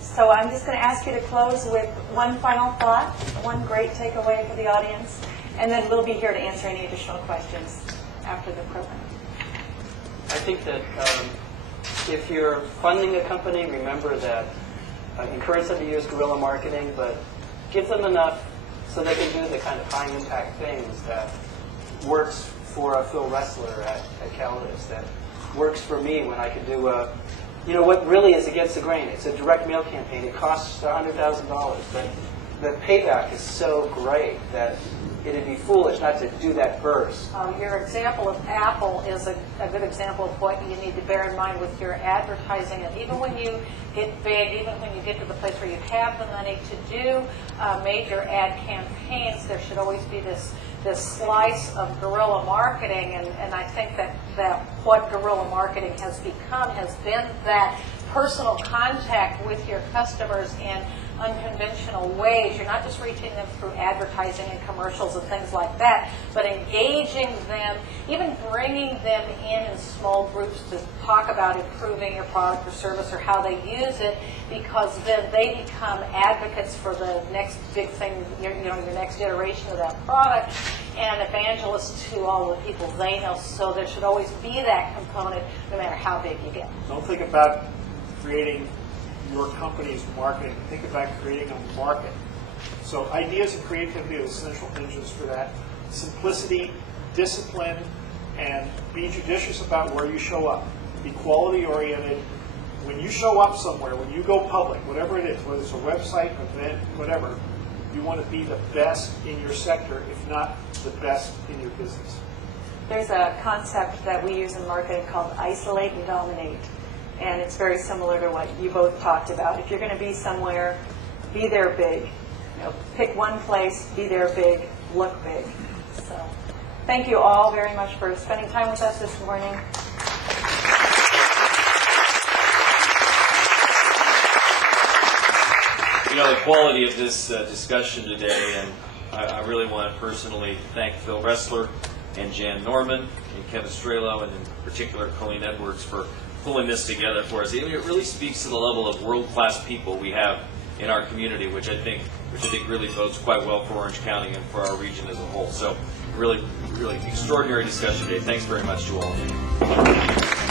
So I'm just going to ask you to close with one final thought, one great takeaway for the audience, and then we'll be here to answer any additional questions after the program. I think that if you're funding a company, remember that encourage them to use guerrilla marketing, but give them enough so they can do the kind of high-impact things that works for a Phil Ressler at Calidus, that works for me when I can do what really is against the grain. It's a direct mail campaign. It costs $100,000, but the payback is so great that it'd be foolish not to do that first. Your example of Apple is a good example of what you need to bear in mind with your advertising. And even when you get big, even when you get to the place where you have the money to do major ad campaigns, there should always be this slice of guerrilla marketing. And I think that what guerrilla marketing has become has been that personal contact with your customers in unconventional ways. You're not just reaching them through advertising and commercials and things like that, but engaging them, even bringing them in small groups to talk about improving your product or service or how they use it, because then they become advocates for the next big thing, your next iteration of that product, and evangelists to all the people they know. So there should always be that component, no matter how big you get. Don't think about creating your company's marketing. Think about creating a market. So ideas and creativity are essential engines for that. Simplicity, discipline, and be judicious about where you show up. Be quality oriented. When you show up somewhere, when you go public, whatever it is, whether it's a website, event, whatever, you want to be the best in your sector, if not the best in your business. There's a concept that we use in marketing called isolate and dominate. And it's very similar to what you both talked about. If you're going to be somewhere, be there big. Pick one place, be there big, look big. So thank you all very much for spending time with us this morning. The quality of this discussion today, and I really want to personally thank Phil Ressler and Jan Norman and Kevin Strehlo, and in particular Colleen Edwards for pulling this together for us. It really speaks to the level of world-class people we have in our community, which I think really bodes quite well for Orange County and for our region as a whole. So really, really extraordinary discussion today. Thanks very much to all of you.